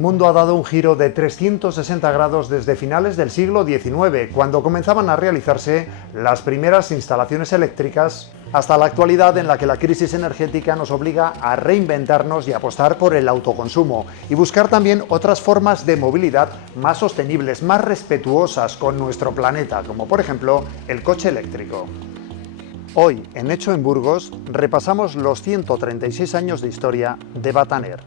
mundo ha dado un giro de 360 grados desde finales del siglo XIX, cuando comenzaban a realizarse las primeras instalaciones eléctricas, hasta la actualidad en la que la crisis energética nos obliga a reinventarnos y apostar por el autoconsumo y buscar también otras formas de movilidad más sostenibles, más respetuosas con nuestro planeta, como por ejemplo el coche eléctrico. Hoy, en Hecho en Burgos, repasamos los 136 años de historia de Bataner.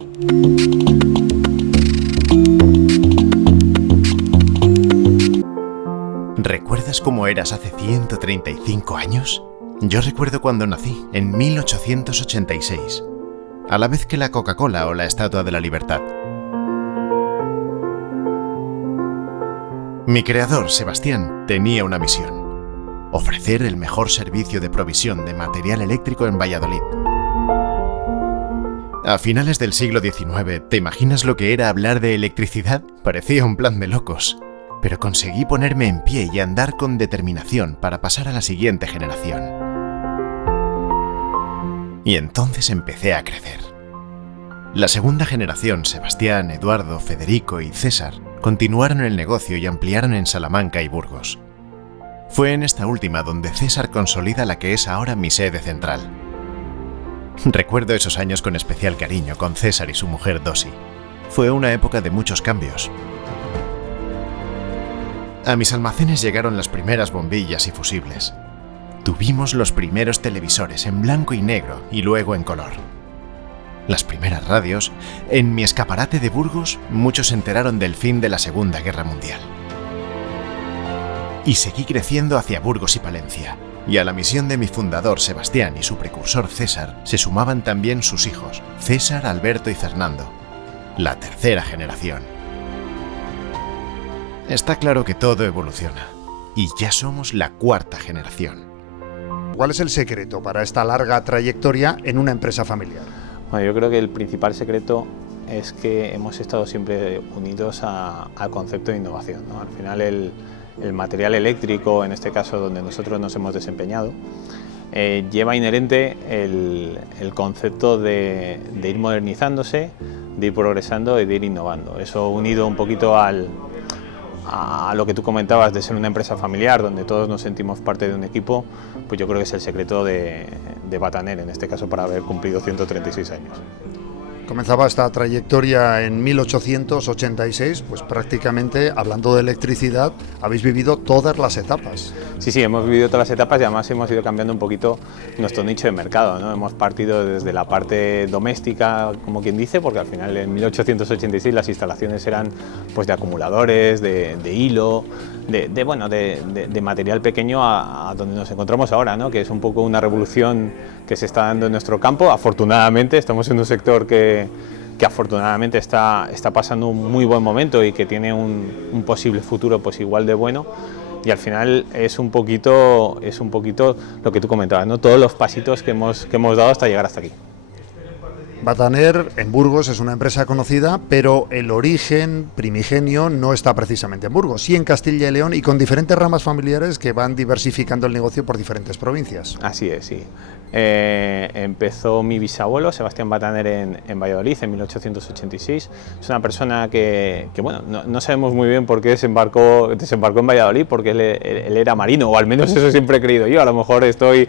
¿Recuerdas cómo eras hace 135 años? Yo recuerdo cuando nací, en 1886, a la vez que la Coca-Cola o la Estatua de la Libertad. Mi creador, Sebastián, tenía una misión: ofrecer el mejor servicio de provisión de material eléctrico en Valladolid. A finales del siglo XIX, ¿te imaginas lo que era hablar de electricidad? Parecía un plan de locos. Pero conseguí ponerme en pie y andar con determinación para pasar a la siguiente generación. Y entonces empecé a crecer. La segunda generación, Sebastián, Eduardo, Federico y César, continuaron el negocio y ampliaron en Salamanca y Burgos. Fue en esta última donde César consolida la que es ahora mi sede central. Recuerdo esos años con especial cariño con César y su mujer Dosi. Fue una época de muchos cambios. A mis almacenes llegaron las primeras bombillas y fusibles. Tuvimos los primeros televisores en blanco y negro y luego en color. Las primeras radios. En mi escaparate de Burgos, muchos se enteraron del fin de la Segunda Guerra Mundial. Y seguí creciendo hacia Burgos y Palencia. Y a la misión de mi fundador Sebastián y su precursor César se sumaban también sus hijos, César, Alberto y Fernando, la tercera generación. Está claro que todo evoluciona, y ya somos la cuarta generación. ¿Cuál es el secreto para esta larga trayectoria en una empresa familiar? Bueno, yo creo que el principal secreto es que hemos estado siempre unidos al concepto de innovación, ¿no? Al final el material eléctrico, en este caso donde nosotros nos hemos desempeñado, lleva inherente el concepto de ir modernizándose, de ir progresando y de ir innovando. Eso unido un poquito a lo que tú comentabas de ser una empresa familiar donde todos nos sentimos parte de un equipo, pues yo creo que es el secreto de Bataner, en este caso, para haber cumplido 136 años. Comenzaba esta trayectoria en 1886, pues prácticamente, hablando de electricidad, habéis vivido todas las etapas. Sí, hemos vivido todas las etapas y además hemos ido cambiando un poquito nuestro nicho de mercado, ¿no? Hemos partido desde la parte doméstica, como quien dice, porque al final en 1886 las instalaciones eran pues de acumuladores, de hilo, de material pequeño a donde nos encontramos ahora, ¿no? Que es un poco una revolución que se está dando en nuestro campo. Afortunadamente estamos en un sector que afortunadamente está pasando un muy buen momento y que tiene un posible futuro pues igual de bueno, y al final es un poquito lo que tú comentabas, ¿no? Todos los pasitos que hemos dado hasta llegar hasta aquí. Bataner en Burgos es una empresa conocida, pero el origen primigenio no está precisamente en Burgos, sí en Castilla y León, y con diferentes ramas familiares que van diversificando el negocio por diferentes provincias. Así es, sí. Empezó mi bisabuelo, Sebastián Bataner, en Valladolid en 1886. Es una persona que bueno, no sabemos muy bien por qué desembarcó en Valladolid, porque él era marino, o al menos eso siempre he creído yo. A lo mejor estoy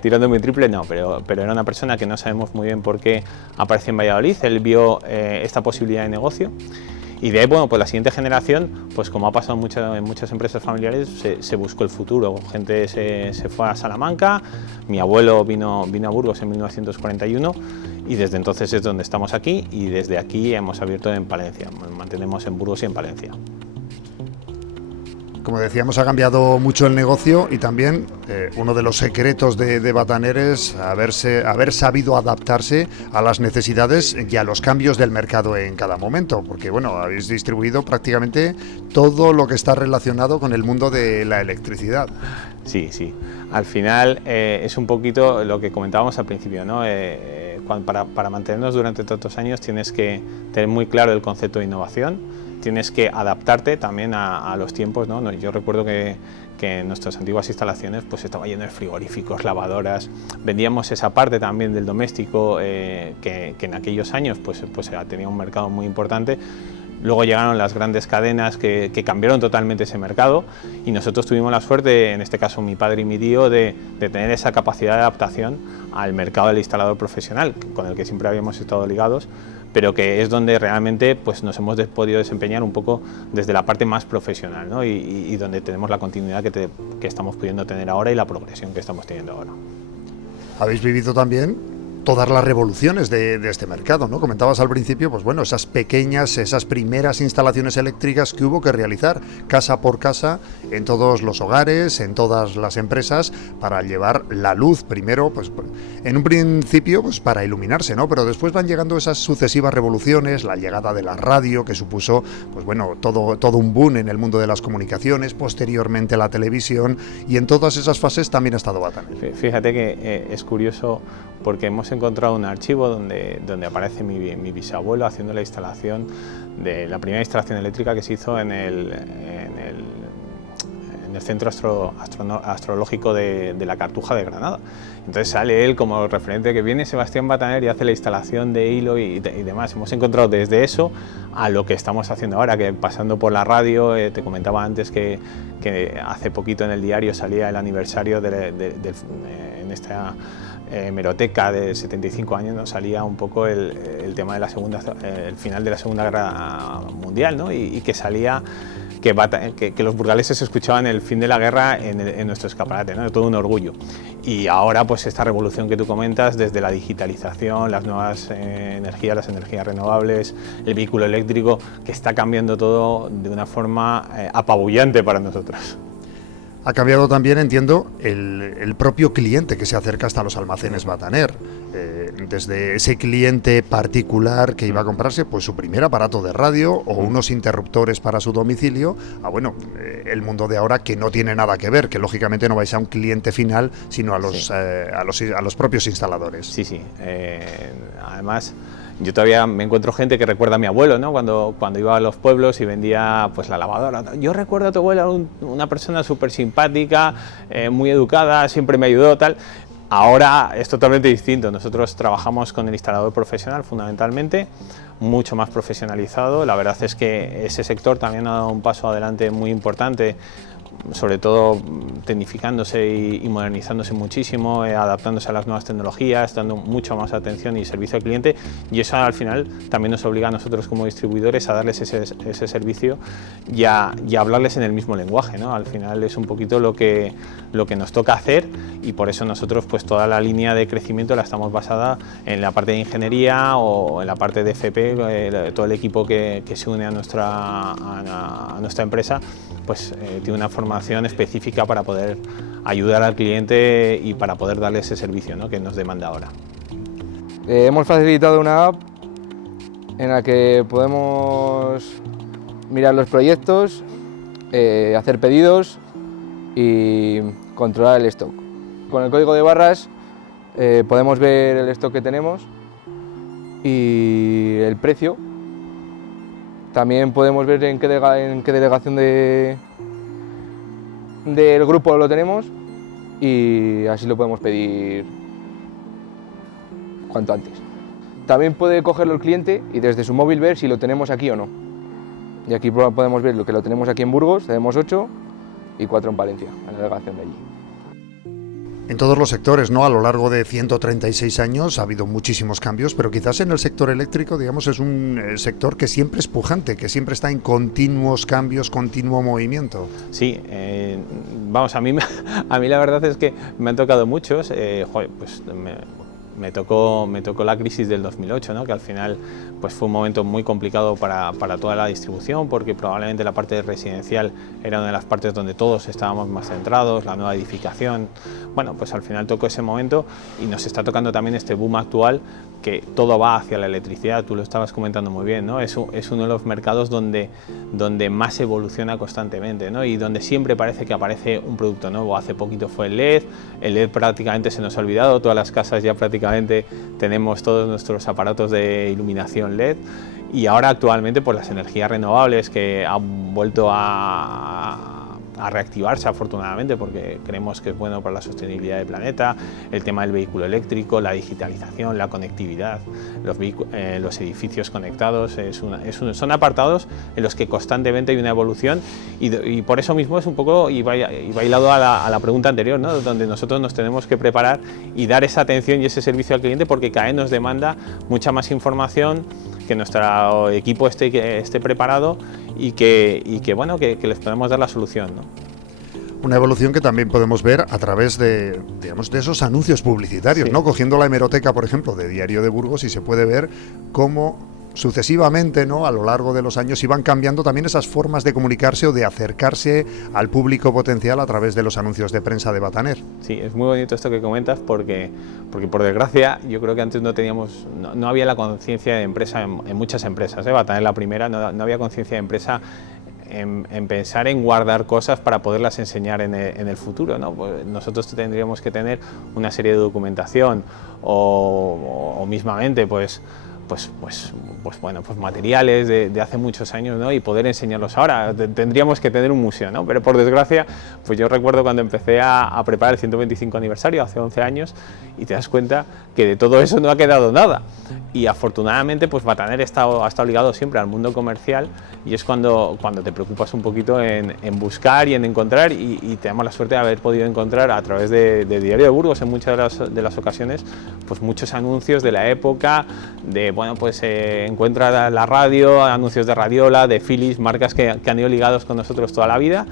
tirando muy triple, no, pero era una persona que no sabemos muy bien por qué apareció en Valladolid. Él vio esta posibilidad de negocio. Y de ahí, bueno, pues la siguiente generación, pues como ha pasado en muchas empresas familiares, se buscó el futuro. Gente se fue a Salamanca, mi abuelo vino a Burgos en 1941 y desde entonces es donde estamos aquí, y desde aquí hemos abierto en Palencia. Nos mantenemos en Burgos y en Palencia. Como decíamos, ha cambiado mucho el negocio, y también uno de los secretos de Bataner es haber sabido adaptarse a las necesidades y a los cambios del mercado en cada momento, porque bueno, habéis distribuido prácticamente todo lo que está relacionado con el mundo de la electricidad. Sí. Al final es un poquito lo que comentábamos al principio, ¿no? Para mantenernos durante tantos años tienes que tener muy claro el concepto de innovación, tienes que adaptarte también a los tiempos, ¿no? Yo recuerdo que en nuestras antiguas instalaciones pues estaba lleno de frigoríficos, lavadoras, vendíamos esa parte también del doméstico que en aquellos años pues tenía un mercado muy importante. Luego llegaron las grandes cadenas que cambiaron totalmente ese mercado y nosotros tuvimos la suerte, en este caso mi padre y mi tío, de tener esa capacidad de adaptación al mercado del instalador profesional, con el que siempre habíamos estado ligados, pero que es donde realmente pues, nos hemos podido desempeñar un poco desde la parte más profesional, ¿no? y donde tenemos la continuidad que estamos pudiendo tener ahora y la progresión que estamos teniendo ahora. Habéis vivido también todas las revoluciones de este mercado, ¿no? Comentabas al principio, pues bueno, esas primeras instalaciones eléctricas que hubo que realizar casa por casa en todos los hogares, en todas las empresas, para llevar la luz primero, pues en un principio pues para iluminarse, ¿no? Pero después van llegando esas sucesivas revoluciones, la llegada de la radio, que supuso, pues bueno, todo un boom en el mundo de las comunicaciones, posteriormente la televisión, y en todas esas fases también ha estado Bataner. Fíjate que es curioso porque hemos encontrado un archivo donde aparece mi bisabuelo haciendo la instalación de la primera instalación eléctrica que se hizo en el centro astrológico de la Cartuja de Granada. Entonces sale él como referente, que viene Sebastián Bataner y hace la instalación de hilo y demás. Hemos encontrado desde eso a lo que estamos haciendo ahora, que pasando por la radio, te comentaba antes que hace poquito en el diario salía el aniversario en esta hemeroteca de 75 años, nos salía un poco el tema de el final de la Segunda Guerra Mundial, ¿no? y que salía que los burgaleses escuchaban el fin de la guerra en nuestro escaparate, ¿no? Todo un orgullo. Y ahora pues esta revolución que tú comentas, desde la digitalización, las nuevas energías, las energías renovables, el vehículo eléctrico, que está cambiando todo de una forma apabullante para nosotros. Ha cambiado también, entiendo, el propio cliente que se acerca hasta los almacenes Bataner. Desde ese cliente particular que iba a comprarse pues su primer aparato de radio o unos interruptores para su domicilio, a el mundo de ahora, que no tiene nada que ver, que lógicamente no vais a un cliente final, sino a los propios instaladores. Sí. Además, yo todavía me encuentro gente que recuerda a mi abuelo, ¿no? Cuando iba a los pueblos y vendía pues la lavadora. Yo recuerdo a tu abuelo, una persona súper simpática, muy educada, siempre me ayudó, tal. Ahora es totalmente distinto. Nosotros trabajamos con el instalador profesional fundamentalmente, mucho más profesionalizado. La verdad es que ese sector también ha dado un paso adelante muy importante, sobre todo tecnificándose y modernizándose muchísimo, adaptándose a las nuevas tecnologías, dando mucha más atención y servicio al cliente, y eso al final también nos obliga a nosotros como distribuidores a darles ese servicio y a hablarles en el mismo lenguaje, ¿no? Al final es un poquito lo que nos toca hacer, y por eso nosotros pues toda la línea de crecimiento la estamos basada en la parte de ingeniería o en la parte de FP, todo el equipo que se une a nuestra empresa pues tiene una formación específica para poder ayudar al cliente y para poder darle ese servicio, ¿no? Que nos demanda ahora. Hemos facilitado una app en la que podemos mirar los proyectos, hacer pedidos y controlar el stock. Con el código de barras podemos ver el stock que tenemos y el precio. También podemos ver en qué delegación del grupo lo tenemos, y así lo podemos pedir cuanto antes. También puede cogerlo el cliente y desde su móvil ver si lo tenemos aquí o no. Y aquí podemos ver lo que lo tenemos aquí en Burgos, tenemos 8 y 4 en Palencia, en la delegación de allí. En todos los sectores, ¿no? A lo largo de 136 años ha habido muchísimos cambios, pero quizás en el sector eléctrico, digamos, es un sector que siempre es pujante, que siempre está en continuos cambios, continuo movimiento. Sí, vamos, a mí la verdad es que me han tocado muchos. Pues me tocó la crisis del 2008, ¿no? Que al final pues fue un momento muy complicado para toda la distribución, porque probablemente la parte residencial era una de las partes donde todos estábamos más centrados, la nueva edificación. Bueno, pues al final tocó ese momento y nos está tocando también este boom actual, que todo va hacia la electricidad. Tú lo estabas comentando muy bien, ¿no? Es uno de los mercados donde más evoluciona constantemente, ¿no? Y donde siempre parece que aparece un producto nuevo. Hace poquito fue el LED prácticamente se nos ha olvidado, todas las casas ya prácticamente tenemos todos nuestros aparatos de iluminación LED, y ahora actualmente pues las energías renovables que han vuelto a reactivarse afortunadamente, porque creemos que es bueno para la sostenibilidad del planeta, el tema del vehículo eléctrico, la digitalización, la conectividad, los edificios conectados, son apartados en los que constantemente hay una evolución y por eso mismo es un poco, y va hilado a la pregunta anterior, ¿no? Donde nosotros nos tenemos que preparar y dar esa atención y ese servicio al cliente, porque cada vez nos demanda mucha más información, que nuestro equipo esté preparado y que les podemos dar la solución, ¿no? Una evolución que también podemos ver a través de, digamos, de esos anuncios publicitarios, Sí. ¿no? Cogiendo la hemeroteca, por ejemplo, de Diario de Burgos, y se puede ver cómo sucesivamente, ¿no?, a lo largo de los años iban cambiando también esas formas de comunicarse o de acercarse al público potencial a través de los anuncios de prensa de Bataner. Sí, es muy bonito esto que comentas porque por desgracia yo creo que antes no había la conciencia de empresa en muchas empresas, Bataner la primera, no había conciencia de empresa en pensar en guardar cosas para poderlas enseñar en el futuro, ¿no? Pues nosotros tendríamos que tener una serie de documentación o mismamente pues materiales de hace muchos años, ¿no? Y poder enseñarlos ahora. Tendríamos que tener un museo, ¿no? Pero por desgracia, pues yo recuerdo cuando empecé a preparar el 125 aniversario, hace 11 años, y te das cuenta que de todo eso no ha quedado nada. Y afortunadamente, pues Bataner ha estado ligado siempre al mundo comercial, y es cuando te preocupas un poquito en buscar y en encontrar, y tenemos la suerte de haber podido encontrar a través de Diario de Burgos en muchas de las ocasiones, pues muchos anuncios de la época, encuentra la radio, anuncios de Radiola, de Philips, marcas que han ido ligados con nosotros toda la vida.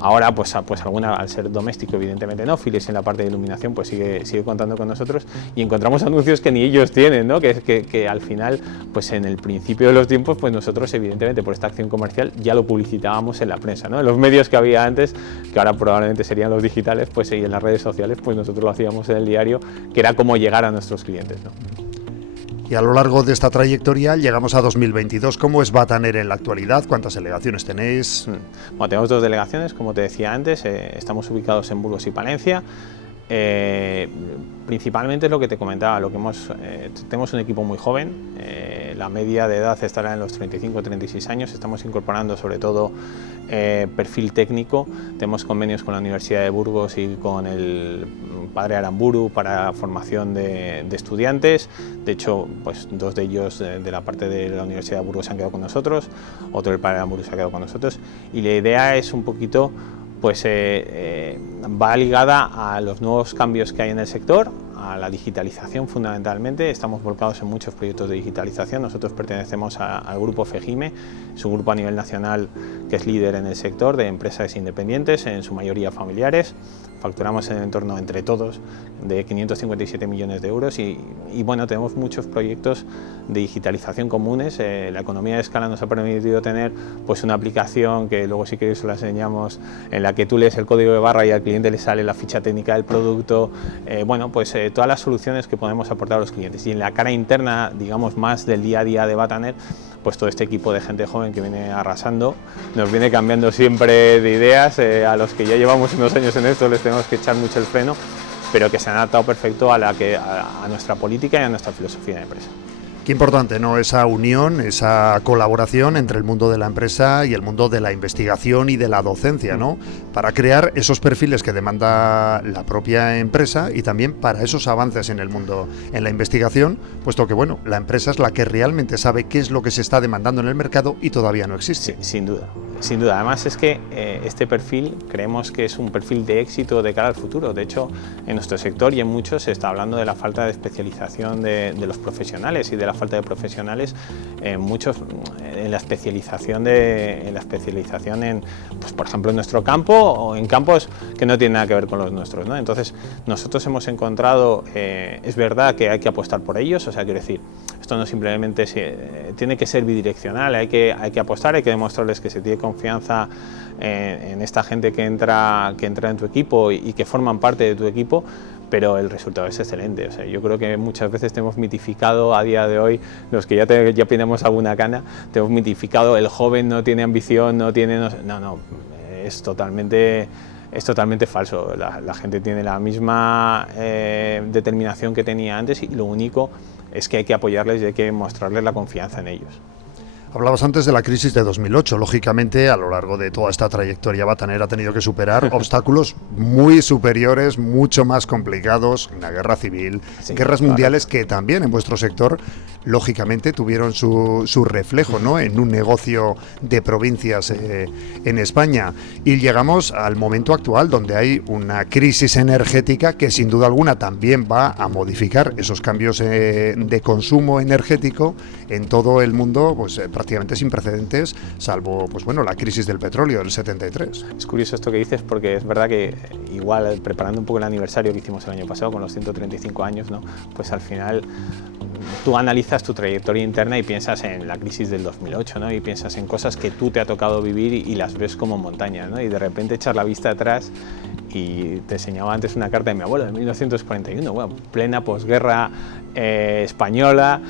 Ahora pues alguna, al ser doméstico evidentemente no, Philips en la parte de iluminación pues sigue contando con nosotros, y encontramos anuncios que ni ellos tienen, ¿no? Que al final, pues en el principio de los tiempos, pues nosotros evidentemente por esta acción comercial ya lo publicitábamos en la prensa, ¿no? En los medios que había antes, que ahora probablemente serían los digitales, pues y en las redes sociales, pues nosotros lo hacíamos en el diario, que era como llegar a nuestros clientes, ¿no? Y a lo largo de esta trayectoria llegamos a 2022. ¿Cómo es Bataner en la actualidad? ¿Cuántas delegaciones tenéis? Bueno, tenemos 2 delegaciones, como te decía antes, estamos ubicados en Burgos y Palencia. Principalmente es lo que te comentaba, tenemos un equipo muy joven, la media de edad estará en los 35-36 años, estamos incorporando sobre todo perfil técnico, tenemos convenios con la Universidad de Burgos y con el Padre Aramburu para formación de estudiantes. De hecho, pues 2 de ellos de la parte de la Universidad de Burgos se han quedado con nosotros, otro del Padre Aramburu se ha quedado con nosotros, y la idea es un poquito, pues va ligada a los nuevos cambios que hay en el sector, a la digitalización fundamentalmente. Estamos volcados en muchos proyectos de digitalización. Nosotros pertenecemos al grupo FEGIME, es un grupo a nivel nacional que es líder en el sector de empresas independientes, en su mayoría familiares. Facturamos en el entorno entre todos de 557 millones de euros y bueno, tenemos muchos proyectos de digitalización comunes. La economía de escala nos ha permitido tener pues una aplicación que luego si queréis os la enseñamos, en la que tú lees el código de barra y al cliente le sale la ficha técnica del producto. Todas las soluciones que podemos aportar a los clientes, y en la cara interna, digamos, más del día a día de Bataner, pues todo este equipo de gente joven que viene arrasando, nos viene cambiando siempre de ideas, a los que ya llevamos unos años en esto les tenemos que echar mucho el freno, pero que se han adaptado perfecto a nuestra política y a nuestra filosofía de empresa. Qué importante, ¿no? Esa unión, esa colaboración entre el mundo de la empresa y el mundo de la investigación y de la docencia, ¿no? Para crear esos perfiles que demanda la propia empresa y también para esos avances en el mundo, en la investigación, puesto que, bueno, la empresa es la que realmente sabe qué es lo que se está demandando en el mercado y todavía no existe. Sí, sin duda. Sin duda. Además es que este perfil creemos que es un perfil de éxito de cara al futuro. De hecho, en nuestro sector y en muchos se está hablando de la falta de especialización de los profesionales y de la falta de profesionales en la especialización pues, por ejemplo, en nuestro campo o en campos que no tienen nada que ver con los nuestros, ¿no? Entonces, nosotros hemos encontrado, es verdad que hay que apostar por ellos, o sea, quiero decir, esto no simplemente tiene que ser bidireccional, hay que apostar, hay que demostrarles que se tiene confianza en esta gente que entra en tu equipo y que forman parte de tu equipo, pero el resultado es excelente. O sea, yo creo que muchas veces te hemos mitificado a día de hoy, los que ya peinamos alguna cana, te hemos mitificado, el joven no tiene ambición, no, es totalmente falso. La gente tiene la misma determinación que tenía antes y lo único es que hay que apoyarles y hay que mostrarles la confianza en ellos. Hablabas antes de la crisis de 2008. Lógicamente, a lo largo de toda esta trayectoria, Bataner ha tenido que superar obstáculos muy superiores, mucho más complicados, una guerra civil, Sí, guerras claro. mundiales que también en vuestro sector, lógicamente, tuvieron su reflejo, ¿no?, en un negocio de provincias en España. Y llegamos al momento actual, donde hay una crisis energética que sin duda alguna también va a modificar esos cambios de consumo energético en todo el mundo, pues prácticamente sin precedentes, salvo pues bueno, la crisis del petróleo del 73. Es curioso esto que dices, porque es verdad que igual preparando un poco el aniversario que hicimos el año pasado con los 135 años, ¿no?, pues al final tú analizas tu trayectoria interna y piensas en la crisis del 2008, ¿no?, y piensas en cosas que tú te ha tocado vivir y las ves como montañas, ¿no?, y de repente echas la vista atrás. Y te enseñaba antes una carta de mi abuelo de 1941, bueno, plena posguerra española.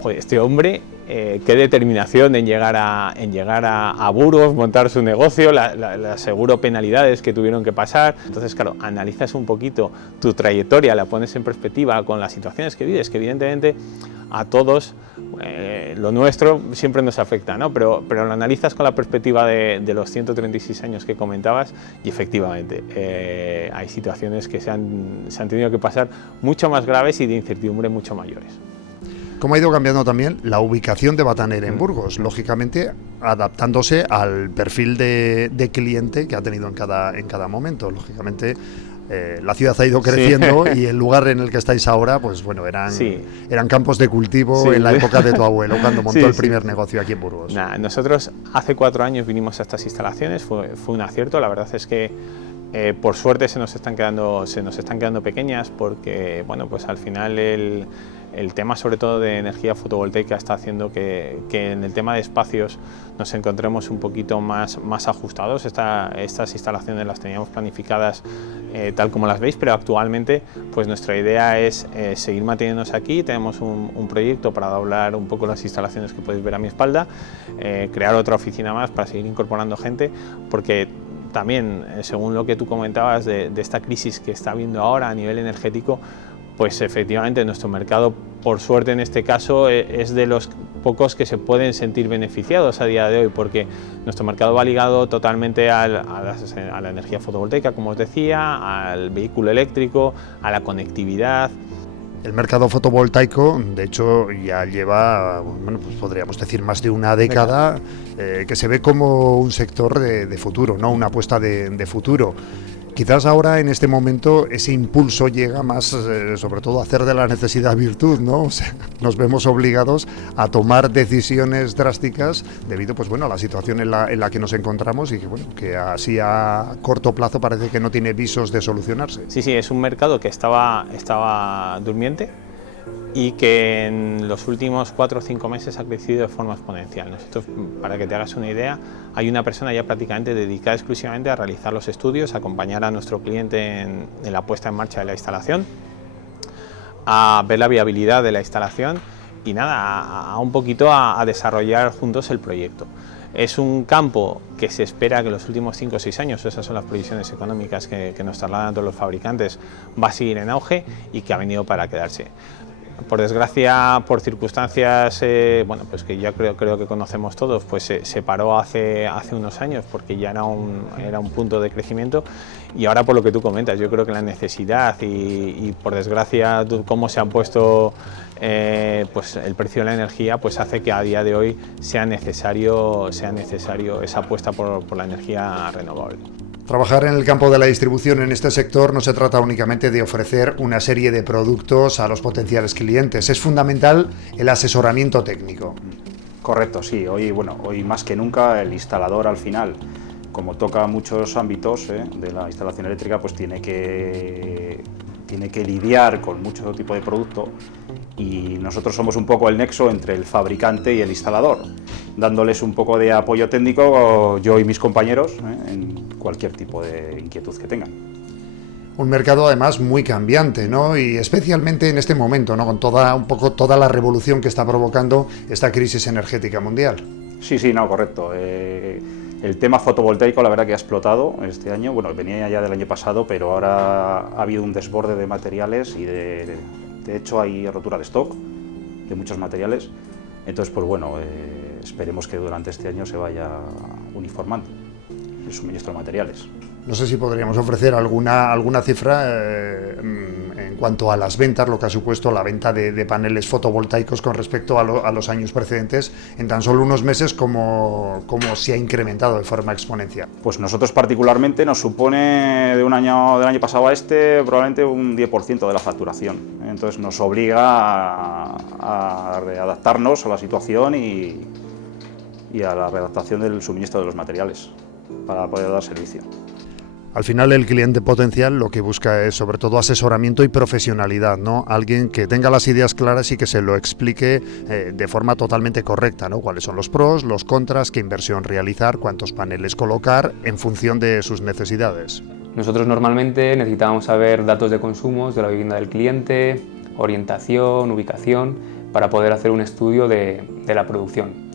Joder, este hombre, qué determinación en llegar a Burgos, montar su negocio, las seguro penalidades que tuvieron que pasar. Entonces, claro, analizas un poquito tu trayectoria, la pones en perspectiva con las situaciones que vives, que evidentemente a todos lo nuestro siempre nos afecta, ¿no? Pero lo analizas con la perspectiva de los 136 años que comentabas y efectivamente hay situaciones que se han tenido que pasar mucho más graves y de incertidumbre mucho mayores. ¿Cómo ha ido cambiando también la ubicación de Bataner en Burgos? Lógicamente, adaptándose al perfil de cliente que ha tenido en cada momento. Lógicamente, la ciudad ha ido creciendo, sí, y el lugar en el que estáis ahora, pues bueno, eran campos de cultivo, sí, en la época de tu abuelo, cuando montó el primer negocio aquí en Burgos. Nosotros hace 4 años vinimos a estas instalaciones, fue un acierto. La verdad es que por suerte se nos están quedando pequeñas, porque bueno, pues al final el tema sobre todo de energía fotovoltaica está haciendo que en el tema de espacios nos encontremos un poquito más ajustados. Estas instalaciones las teníamos planificadas tal como las veis, pero actualmente pues nuestra idea es seguir manteniéndonos aquí. Tenemos un proyecto para doblar un poco las instalaciones que podéis ver a mi espalda, crear otra oficina más para seguir incorporando gente, porque también, según lo que tú comentabas de esta crisis que está habiendo ahora a nivel energético, pues efectivamente nuestro mercado, por suerte en este caso, es de los pocos que se pueden sentir beneficiados a día de hoy, porque nuestro mercado va ligado totalmente a la energía fotovoltaica, como os decía, al vehículo eléctrico, a la conectividad. El mercado fotovoltaico, de hecho, ya lleva, bueno, pues podríamos decir más de una década, que se ve como un sector de futuro, ¿no?, una apuesta de futuro. Quizás ahora, en este momento, ese impulso llega más, sobre todo, a hacer de la necesidad virtud, ¿no? O sea, nos vemos obligados a tomar decisiones drásticas debido, pues bueno, a la situación en la que nos encontramos y que, bueno, que así a corto plazo parece que no tiene visos de solucionarse. Sí, es un mercado que estaba durmiente y que en los últimos 4 o 5 meses ha crecido de forma exponencial. Nosotros, para que te hagas una idea, hay una persona ya prácticamente dedicada exclusivamente a realizar los estudios, a acompañar a nuestro cliente en la puesta en marcha de la instalación, a ver la viabilidad de la instalación y nada, a un poquito a desarrollar juntos el proyecto. Es un campo que se espera que en los últimos 5 o 6 años, esas son las previsiones económicas que nos trasladan todos los fabricantes, va a seguir en auge y que ha venido para quedarse. Por desgracia, por circunstancias bueno, pues que ya creo que conocemos todos, pues se paró hace unos años porque ya era un punto de crecimiento, y ahora por lo que tú comentas, yo creo que la necesidad y por desgracia cómo se han puesto pues el precio de la energía, pues hace que a día de hoy sea necesario esa apuesta por la energía renovable. Trabajar en el campo de la distribución en este sector no se trata únicamente de ofrecer una serie de productos a los potenciales clientes, es fundamental el asesoramiento técnico. Correcto, sí. Hoy más que nunca el instalador al final, como toca muchos ámbitos de la instalación eléctrica, pues tiene que lidiar con mucho tipo de producto, y nosotros somos un poco el nexo entre el fabricante y el instalador, dándoles un poco de apoyo técnico, yo y mis compañeros, en cualquier tipo de inquietud que tengan. Un mercado además muy cambiante, ¿no? Y especialmente en este momento, ¿no?, con toda la revolución que está provocando esta crisis energética mundial. Sí, no, correcto. El tema fotovoltaico, la verdad que ha explotado este año. Bueno, venía ya del año pasado, pero ahora ha habido un desborde de materiales y de hecho hay rotura de stock de muchos materiales. Entonces, pues bueno, esperemos que durante este año se vaya uniformando el suministro de materiales. No sé si podríamos ofrecer alguna cifra en cuanto a las ventas, lo que ha supuesto la venta de paneles fotovoltaicos con respecto a los años precedentes, en tan solo unos meses, cómo se ha incrementado de forma exponencial. Pues nosotros particularmente nos supone del año pasado a este probablemente un 10% de la facturación. Entonces nos obliga a readaptarnos a la situación y a la readaptación del suministro de los materiales para poder dar servicio. Al final el cliente potencial lo que busca es sobre todo asesoramiento y profesionalidad, ¿no? Alguien que tenga las ideas claras y que se lo explique de forma totalmente correcta, ¿no? Cuáles son los pros, los contras, qué inversión realizar, cuántos paneles colocar en función de sus necesidades. Nosotros normalmente necesitábamos saber datos de consumos de la vivienda del cliente, orientación, ubicación, para poder hacer un estudio de la producción.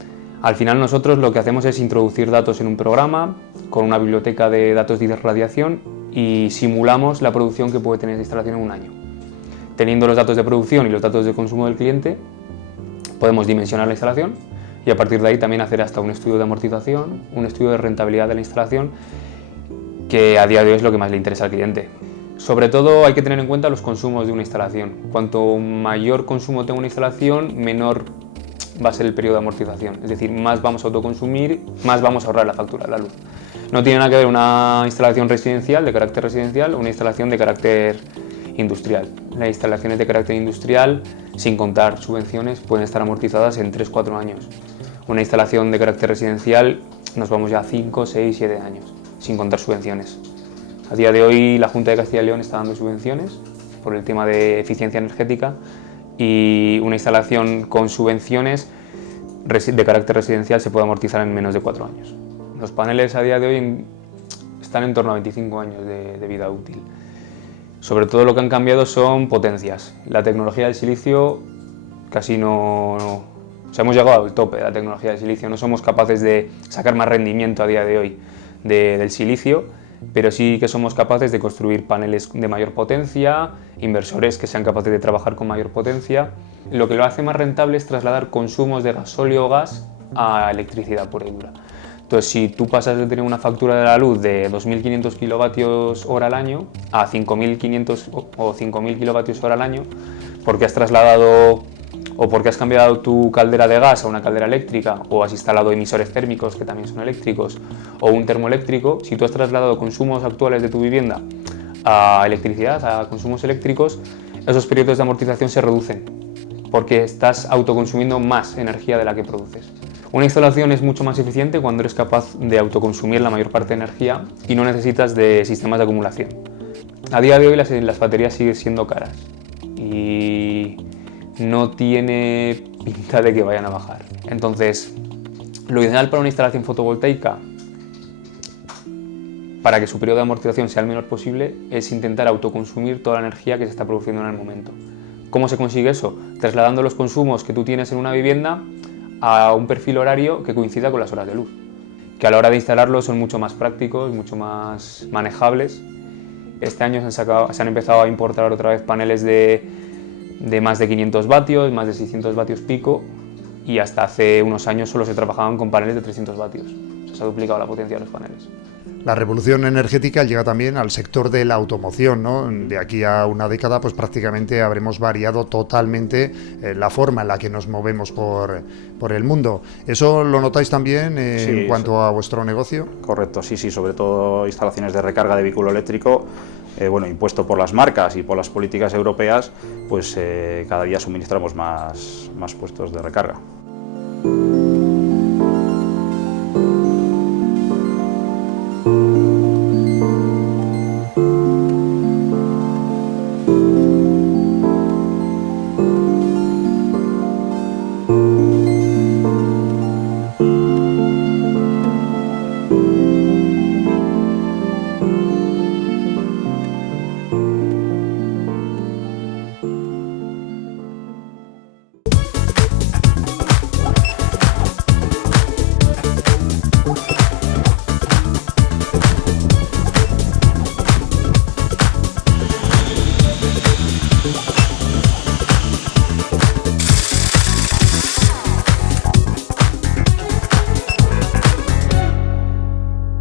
Al final nosotros lo que hacemos es introducir datos en un programa con una biblioteca de datos de radiación y simulamos la producción que puede tener esa instalación en un año. Teniendo los datos de producción y los datos de consumo del cliente, podemos dimensionar la instalación y a partir de ahí también hacer hasta un estudio de amortización, un estudio de rentabilidad de la instalación, que a día de hoy es lo que más le interesa al cliente. Sobre todo hay que tener en cuenta los consumos de una instalación. Cuanto mayor consumo tenga una instalación, menor va a ser el periodo de amortización, es decir, más vamos a autoconsumir, más vamos a ahorrar la factura de la luz. No tiene nada que ver una instalación residencial, de carácter residencial, o una instalación de carácter industrial. Las instalaciones de carácter industrial, sin contar subvenciones, pueden estar amortizadas en 3-4 años. Una instalación de carácter residencial nos vamos ya a 5, 6, 7 años, sin contar subvenciones. A día de hoy la Junta de Castilla y León está dando subvenciones por el tema de eficiencia energética, y una instalación con subvenciones de carácter residencial se puede amortizar en menos de 4 años. Los paneles a día de hoy están en torno a 25 años de vida útil. Sobre todo lo que han cambiado son potencias. La tecnología del silicio casi no... O sea, hemos llegado al tope de la tecnología del silicio. No somos capaces de sacar más rendimiento a día de hoy del silicio, pero sí que somos capaces de construir paneles de mayor potencia, inversores que sean capaces de trabajar con mayor potencia. Lo que lo hace más rentable es trasladar consumos de gasóleo o gas a electricidad pura y dura. Entonces, si tú pasas de tener una factura de la luz de 2.500 kilovatios hora al año a 5.500 o 5.000 kilovatios hora al año, porque has trasladado o porque has cambiado tu caldera de gas a una caldera eléctrica, o has instalado emisores térmicos que también son eléctricos, o un termoeléctrico, si tú has trasladado consumos actuales de tu vivienda a electricidad, a consumos eléctricos, esos periodos de amortización se reducen, porque estás autoconsumiendo más energía de la que produces. Una instalación es mucho más eficiente cuando eres capaz de autoconsumir la mayor parte de energía y no necesitas de sistemas de acumulación. A día de hoy las baterías siguen siendo caras y no tiene pinta de que vayan a bajar. Entonces, lo ideal para una instalación fotovoltaica, para que su periodo de amortización sea el menor posible, es intentar autoconsumir toda la energía que se está produciendo en el momento. ¿Cómo se consigue eso? Trasladando los consumos que tú tienes en una vivienda a un perfil horario que coincida con las horas de luz, que a la hora de instalarlos son mucho más prácticos, mucho más manejables. Este año se han empezado a importar otra vez paneles de más de 500 vatios, más de 600 vatios pico, y hasta hace unos años solo se trabajaban con paneles de 300 vatios. Se ha duplicado la potencia de los paneles. La revolución energética llega también al sector de la automoción, ¿no? De aquí a una década, pues prácticamente habremos variado totalmente la forma en la que nos movemos por el mundo. ¿Eso lo notáis también en cuanto a vuestro negocio? Correcto, sí, sobre todo instalaciones de recarga de vehículo eléctrico, impuesto por las marcas y por las políticas europeas, pues cada día suministramos más puestos de recarga.